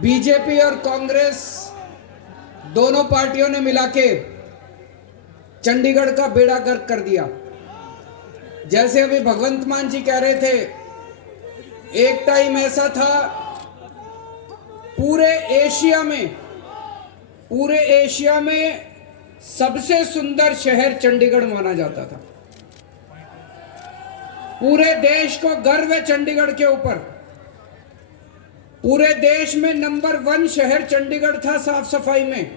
BJP और कांग्रेस दोनों पार्टियों ने मिला के चंडीगढ़ का बेड़ा गर्क कर दिया। जैसे अभी भगवंत मान जी कह रहे थे, एक टाइम ऐसा था पूरे एशिया में सबसे सुंदर शहर चंडीगढ़ माना जाता था। पूरे देश को गर्व है चंडीगढ़ के ऊपर। पूरे देश में नंबर 1 शहर चंडीगढ़ था साफ सफाई में।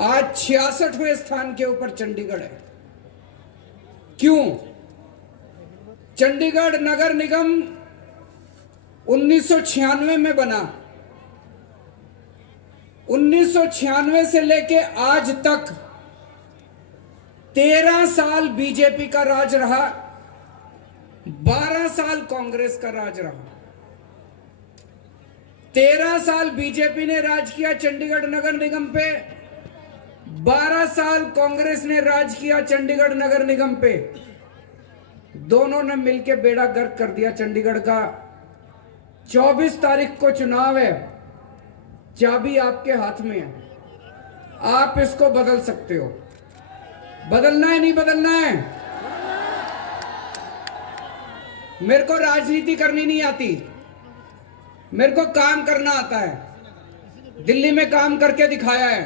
आज 66वें स्थान के ऊपर चंडीगढ़ है। क्यों? चंडीगढ़ नगर निगम 1996 में बना। 1996 से लेके आज तक 13 साल बीजेपी का राज रहा, 12 साल कांग्रेस का राज रहा। 13 साल बीजेपी ने राज किया चंडीगढ़ नगर निगम पे, 12 साल कांग्रेस ने राज किया चंडीगढ़ नगर निगम पे। दोनों ने मिलकर बेड़ा गर्क कर दिया चंडीगढ़ का। 24 तारीख को चुनाव है, चाबी आपके हाथ में है, आप इसको बदल सकते हो। बदलना है नहीं बदलना है? मेरे को राजनीति करनी नहीं आती, मेरे को काम करना आता है। दिल्ली में काम करके दिखाया है।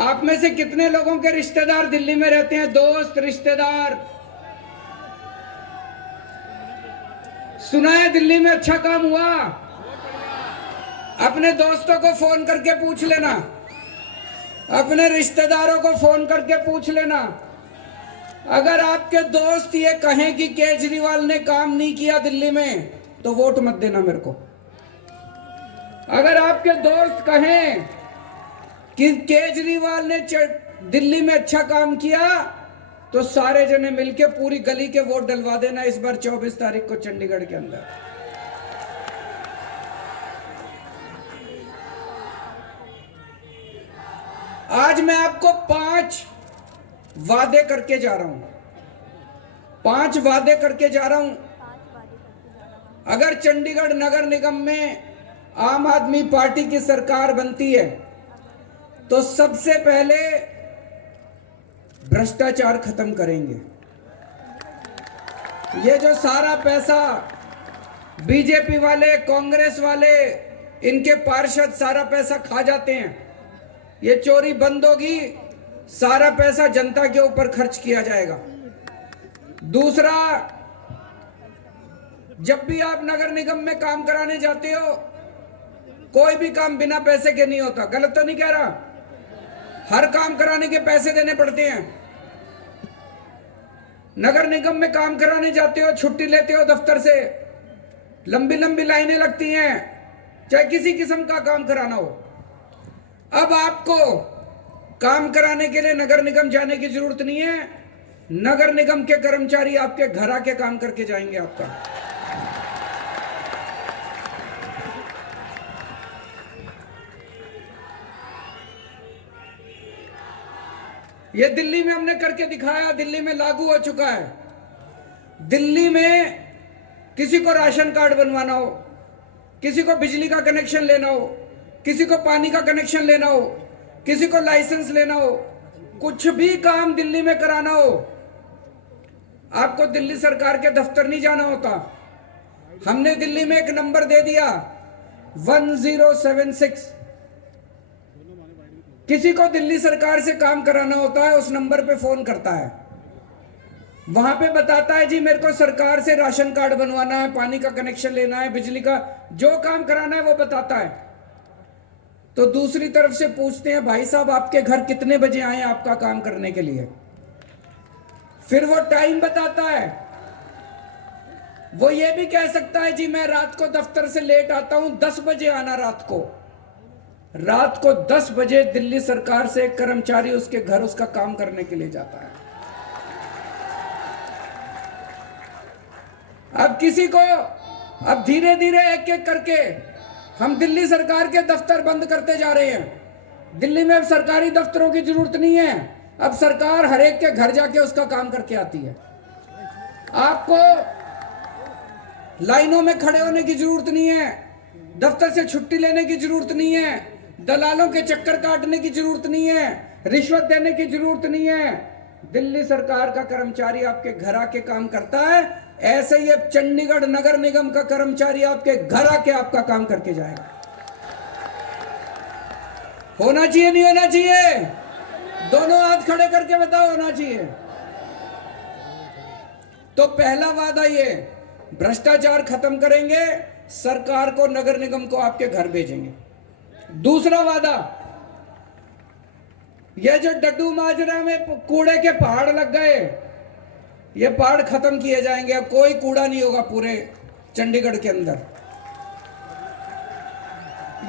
आप में से कितने लोगों के रिश्तेदार दिल्ली में रहते हैं? दोस्त, रिश्तेदार? सुना है दिल्ली में अच्छा काम हुआ? अपने दोस्तों को फोन करके पूछ लेना, अपने रिश्तेदारों को फोन करके पूछ लेना। अगर आपके दोस्त ये कहें कि केजरीवाल ने काम नहीं किया दिल्ली में, तो वोट मत देना मेरे को। अगर आपके दोस्त कहें कि केजरीवाल ने दिल्ली में अच्छा काम किया, तो सारे जने मिलके पूरी गली के वोट डलवा देना इस बार 24 तारीख को चंडीगढ़ के अंदर। आज मैं आपको 5 वादे करके जा रहा हूं। 5 वादे करके जा रहा हूं। अगर चंडीगढ़ नगर निगम में आम आदमी पार्टी की सरकार बनती है, तो सबसे पहले भ्रष्टाचार खत्म करेंगे। ये जो सारा पैसा बीजेपी वाले, कांग्रेस वाले, इनके पार्षद सारा पैसा खा जाते हैं, ये चोरी बंद होगी। सारा पैसा जनता के ऊपर खर्च किया जाएगा। दूसरा, जब भी आप नगर निगम में काम कराने जाते हो, कोई भी काम बिना पैसे के नहीं होता। गलत तो नहीं कह रहा? हर काम कराने के पैसे देने पड़ते हैं। नगर निगम में काम कराने जाते हो, छुट्टी लेते हो दफ्तर से, लंबी लंबी लाइनें लगती हैं, चाहे किसी किस्म का काम कराना हो। अब आपको काम कराने के लिए नगर निगम जाने की जरूरत नहीं है। नगर निगम के कर्मचारी आपके घर आके काम करके जाएंगे आपका। ये दिल्ली में हमने करके दिखाया, दिल्ली में लागू हो चुका है। दिल्ली में किसी को राशन कार्ड बनवाना हो, किसी को बिजली का कनेक्शन लेना हो, किसी को पानी का कनेक्शन लेना हो, किसी को लाइसेंस लेना हो, कुछ भी काम दिल्ली में कराना हो, आपको दिल्ली सरकार के दफ्तर नहीं जाना होता। हमने दिल्ली में एक नंबर दे दिया 1076। किसी को दिल्ली सरकार से काम कराना होता है, उस नंबर पे फोन करता है, वहां पे बताता है जी मेरे को सरकार से राशन कार्ड बनवाना है, पानी का कनेक्शन लेना है, बिजली का जो काम कराना है वो बताता है। तो दूसरी तरफ से पूछते हैं भाई साहब आपके घर कितने बजे आए आपका काम करने के लिए? फिर वो टाइम बताता है। वो ये भी कह सकता है जी मैं रात को दफ्तर से लेट आता हूं, 10 बजे आना। रात को 10 बजे दिल्ली सरकार से एक कर्मचारी उसके घर उसका काम करने के लिए जाता है। अब धीरे धीरे एक एक करके हम दिल्ली सरकार के दफ्तर बंद करते जा रहे हैं। दिल्ली में अब सरकारी दफ्तरों की जरूरत नहीं है, अब सरकार हर एक के घर जाके उसका काम करके आती है। आपको लाइनों में खड़े होने की जरूरत नहीं है। दफ्तर से छुट्टी लेने की जरूरत नहीं है, दलालों के चक्कर काटने की जरूरत नहीं है, रिश्वत देने की जरूरत नहीं है। दिल्ली सरकार का कर्मचारी आपके घर आके काम करता है, ऐसे ही अब चंडीगढ़ नगर निगम का कर्मचारी आपके घर आके आपका काम करके जाएगा। होना चाहिए नहीं होना चाहिए? दोनों हाथ खड़े करके बताओ, होना चाहिए। तो पहला वादा ये, भ्रष्टाचार खत्म करेंगे, सरकार को नगर निगम को आपके घर भेजेंगे। दूसरा वादा, ये जो डड्डू माजरा में कूड़े के पहाड़ लग गए, ये पहाड़ खत्म किए जाएंगे। अब कोई कूड़ा नहीं होगा पूरे चंडीगढ़ के अंदर।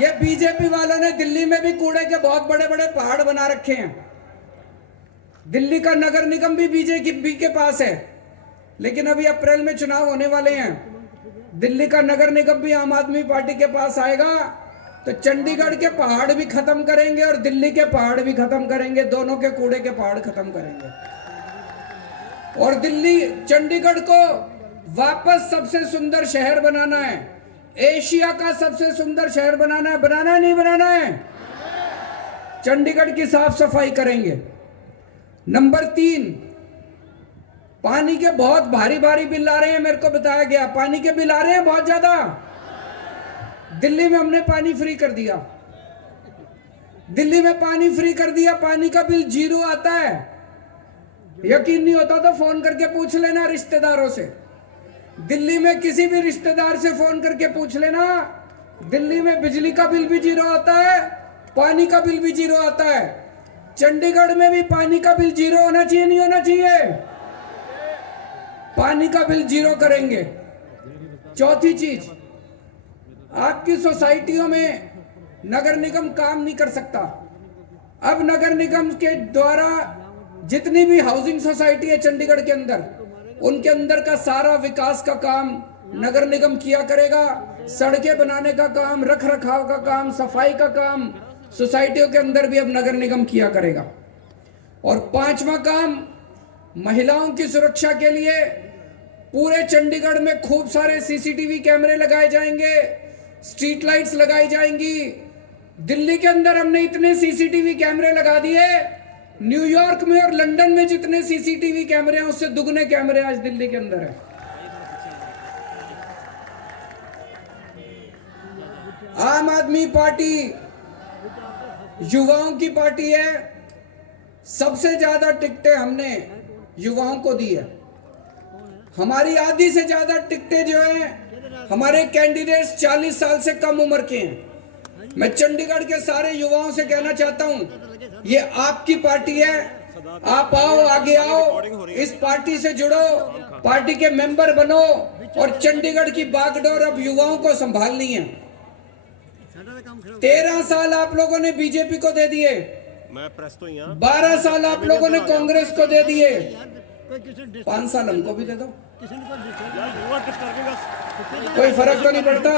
ये बीजेपी वालों ने दिल्ली में भी कूड़े के बहुत बड़े बड़े पहाड़ बना रखे हैं। दिल्ली का नगर निगम भी बीजेपी के पास है, लेकिन अभी अप्रैल में चुनाव होने वाले हैं। दिल्ली का नगर निगम भी आम आदमी पार्टी के पास आएगा, तो चंडीगढ़ के पहाड़ भी खत्म करेंगे और दिल्ली के पहाड़ भी खत्म करेंगे, दोनों के कूड़े के पहाड़ खत्म करेंगे। और दिल्ली चंडीगढ़ को वापस सबसे सुंदर शहर बनाना है, एशिया का सबसे सुंदर शहर बनाना है। बनाना है नहीं बनाना है? चंडीगढ़ की साफ सफाई करेंगे। नंबर 3, पानी के बहुत भारी भारी बिल आ रहे हैं, मेरे को बताया गया पानी के बिल आ रहे हैं बहुत ज्यादा। दिल्ली में हमने पानी फ्री कर दिया, दिल्ली में पानी फ्री कर दिया, पानी का बिल 0 आता है। यकीन नहीं होता तो फोन करके पूछ लेना रिश्तेदारों से, दिल्ली में किसी भी रिश्तेदार से फोन करके पूछ लेना, दिल्ली में बिजली का बिल भी 0 आता है, पानी का बिल भी 0 आता है। चंडीगढ़ में भी पानी का बिल 0 होना चाहिए नहीं होना चाहिए? पानी का बिल 0 करेंगे। चौथी चीज, आपकी सोसाइटियों में नगर निगम काम नहीं कर सकता। अब नगर निगम के द्वारा जितनी भी हाउसिंग सोसाइटी है चंडीगढ़ के अंदर, उनके अंदर का सारा विकास का काम नगर निगम किया करेगा। सड़कें बनाने का काम, रख रखाव का काम, सफाई का काम सोसाइटियों के अंदर भी अब नगर निगम किया करेगा। और 5वां काम, महिलाओं की सुरक्षा के लिए पूरे चंडीगढ़ में खूब सारे सीसीटीवी कैमरे लगाए जाएंगे, स्ट्रीट लाइट्स लगाई जाएंगी। दिल्ली के अंदर हमने इतने सीसीटीवी कैमरे लगा दिए, न्यूयॉर्क में और लंदन में जितने सीसीटीवी कैमरे हैं उससे दुगने कैमरे आज दिल्ली के अंदर है। आम आदमी पार्टी युवाओं की पार्टी है, सबसे ज्यादा टिकटें हमने युवाओं को दी है। हमारी आधी से ज्यादा टिकटें जो हैं हमारे कैंडिडेट्स 40 साल से कम उम्र के हैं। मैं चंडीगढ़ के सारे युवाओं से कहना चाहता हूं, ये आपकी पार्टी है, आप आओ, आगे आओ, इस पार्टी से जुड़ो, पार्टी के मेंबर बनो और चंडीगढ़ की बागडोर अब युवाओं को संभालनी है। 13 साल आप लोगों ने बीजेपी को दे दिए, 12 साल आप लोगों ने कांग्रेस को दे दिए, 5 साल हमको भी दे दो, कोई फर्क तो नहीं पड़ता।